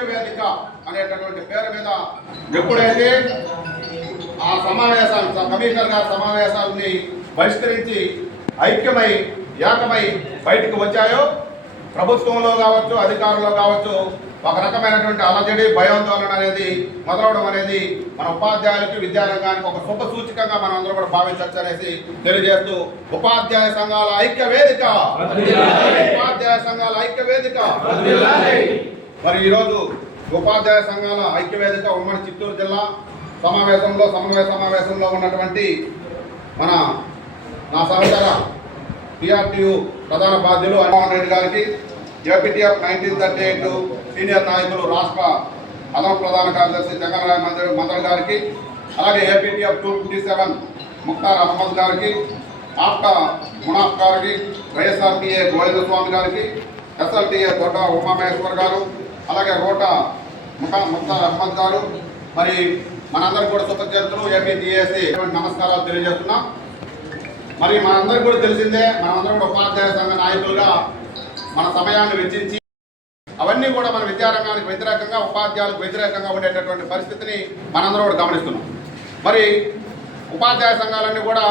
ఐక్య వేదిక అనేటటువంటి పేరు మీద ఎప్పుడైతే ఆ సమావేశాలు కమిషనర్ గారి సమావేశాలని బహిష్కరించి ఐక్యమై ఏకమై బయటకు వచ్చాయో ప్రభుత్వంలో కావచ్చు అధికారుల్లో కావచ్చు ఒక రకమైనటువంటి అలజడి భయాందోళన అనేది మొదలవడం అనేది మన ఉపాధ్యాయులకి విద్యారంగానికి ఒక శుభ సూచికంగా మనం అందరూ కూడా భావించవచ్చు అనేసి తెలియజేస్తూ ఉపాధ్యాయ సంఘాల ఐక్య వేదిక. ఉపాధ్యాయ సంఘాల ఐక్య వేదిక. మరి ఈరోజు ఉపాధ్యాయ సంఘాల ఐక్యవేదిక ఉమ్మడి చిత్తూరు జిల్లా సమావేశంలో సమన్వయ సమావేశంలో ఉన్నటువంటి మన నా సహచర టిఆర్టీయు ప్రధాన బాధ్యులు అన్మోహన్ రెడ్డి గారికి APTF nineteen thirty eight senior నాయకులు రాష్ట్ర అదన ప్రధాన కార్యదర్శి జగన్రాయ్ మంత్రి మంత్రి గారికి అలాగే APTF two fifty seven Muktar Ahmad గారికి ఆప్టా మునాఫ్ గారికి వైఎస్ఆర్టీఏ గోవిందస్వామి గారికి ఎస్ఎల్టీఏ దొడ్డ ఉమామహేశ్వర్ గారు అలాగే రోట ముఖా ముక్తార్ అహ్మద్ గారు మరి మనందరికి కూడా సుపరిచితులు ఏపీటీఏసీ నమస్కారాలు తెలియజేస్తున్నాం. మరి మనందరికి కూడా తెలిసిందే మనందరం కూడా ఉపాధ్యాయ సంఘ నాయకులుగా మన సమయాన్ని వెచ్చించి అవన్నీ కూడా మన విద్యారంగానికి వ్యతిరేకంగా ఉపాధ్యాయులకు వ్యతిరేకంగా ఉండేటటువంటి పరిస్థితిని మనందరం కూడా గమనిస్తున్నాం. మరి ఉపాధ్యాయ సంఘాలన్నీ కూడా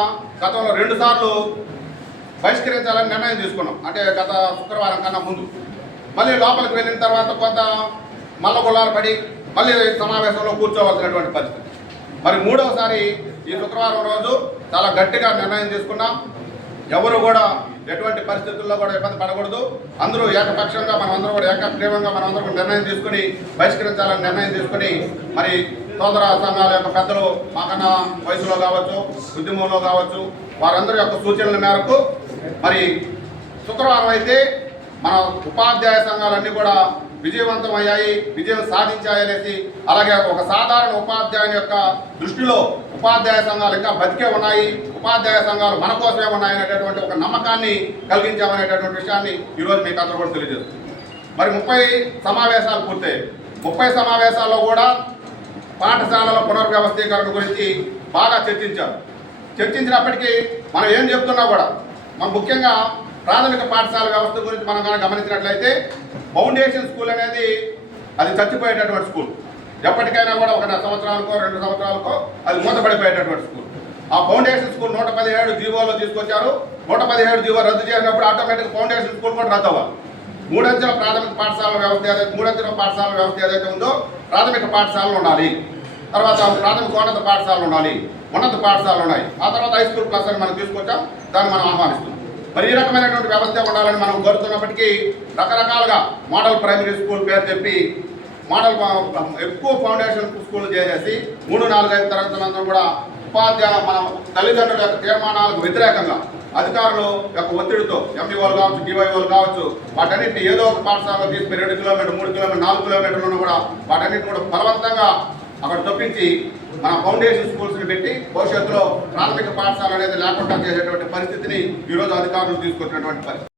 గతంలో రెండుసార్లు బహిష్కరించాలని నిర్ణయం తీసుకున్నాం. అంటే గత శుక్రవారం కన్నా ముందు. మళ్ళీ లోపలికి వెళ్ళిన తర్వాత కొంత మల్ల గుళ్ళాలు పడి మళ్ళీ సమావేశంలో కూర్చోవలసినటువంటి పరిస్థితి. మరి మూడవసారి ఈ శుక్రవారం రోజు చాలా గట్టిగా నిర్ణయం తీసుకున్నాం. ఎవరు కూడా ఎటువంటి పరిస్థితుల్లో కూడా ఇబ్బంది పడకూడదు. అందరూ ఏకపక్షంగా మనం అందరూ కూడా ఏకప్రేమంగా మనం అందరూ కూడా నిర్ణయం తీసుకుని బహిష్కరించాలని నిర్ణయం తీసుకుని మరి సోదర సంఘాల యొక్క పెద్దలు మాకన్నా వయసులో కావచ్చు ఉద్యమంలో కావచ్చు వారందరి యొక్క సూచనల మేరకు మరి శుక్రవారం అయితే మన ఉపాధ్యాయ సంఘాలన్నీ కూడా విజయవంతం అయ్యాయి విజయం సాధించాయనేసి అలాగే ఒక సాధారణ ఉపాధ్యాయుని యొక్క దృష్టిలో ఉపాధ్యాయ సంఘాలు ఇంకా బతికే ఉన్నాయి. ఉపాధ్యాయ సంఘాలు మన కోసమే ఉన్నాయనేటటువంటి ఒక నమ్మకాన్ని కలిగించామనేటటువంటి విషయాన్ని ఈరోజు మీకు అందరూ కూడా తెలియజేస్తుంది మరి ముప్పై సమావేశాలు పూర్తయ్యాయి. ముప్పై సమావేశాల్లో కూడా పాఠశాలల పునర్వ్యవస్థీకరణ గురించి బాగా చర్చించారు చర్చించినప్పటికీ మనం ఏం చెప్తున్నా కూడా మనం ముఖ్యంగా ప్రాథమిక పాఠశాల వ్యవస్థ గురించి మనం కనుక గమనించినట్లయితే ఫౌండేషన్ స్కూల్ అనేది అది చచ్చిపోయేటటువంటి స్కూల్. ఎప్పటికైనా కూడా ఒక సంవత్సరాలకో రెండు సంవత్సరాలకో అది మూతపడిపోయేటటువంటి స్కూల్. ఆ ఫౌండేషన్ స్కూల్ నూట పదిహేడు జీవోలో తీసుకొచ్చారు. నూట పదిహేడు జీవో రద్దు చేసినప్పుడు ఆటోమేటిక్ ఫౌండేషన్ స్కూల్ కూడా రద్దు అవ్వాలి మూడంచెల ప్రాథమిక పాఠశాల వ్యవస్థ ఏదైతే మూడంచెల పాఠశాల వ్యవస్థ ఏదైతే ఉందో ప్రాథమిక పాఠశాలలు ఉండాలి. తర్వాత ప్రాథమిక ఉన్నత పాఠశాలలు ఉండాలి. ఉన్నత పాఠశాలలు ఉన్నాయి. ఆ తర్వాత హై స్కూల్ ప్లస్ అని మనం తీసుకొచ్చాం. దాన్ని మనం ఆహ్వానిస్తున్నాం. మరి ఈ రకమైనటువంటి వ్యవస్థ ఉండాలని మనం కోరుతున్నప్పటికీ రకరకాలుగా మోడల్ ప్రైమరీ స్కూల్ పేరు చెప్పి మోడల్ ఎక్కువ ఫౌండేషన్ స్కూల్ చేసేసి మూడు నాలుగు ఐదు తరగతులందరూ కూడా ఉపాధ్యాయ మన తల్లిదండ్రుల యొక్క తీర్మానాలకు వ్యతిరేకంగా అధికారులు యొక్క ఒత్తిడితో ఎంఈఓలు కావచ్చు డివైఓలు కావచ్చు వాటన్నిటిని ఏదో ఒక పాఠశాలలో తీసుకుని రెండు కిలోమీటర్ మూడు కిలోమీటర్ నాలుగు కిలోమీటర్లను కూడా వాటన్నింటిని కూడా బలవంతంగా అక్కడ తప్పించి మన ఫౌండేషన్ స్కూల్స్ని పెట్టి భవిష్యత్తులో ప్రాథమిక పాఠశాల అనేది లేకుండా చేసేటువంటి పరిస్థితిని ఈరోజు అధికారులు తీసుకొచ్చినటువంటి పరిస్థితి.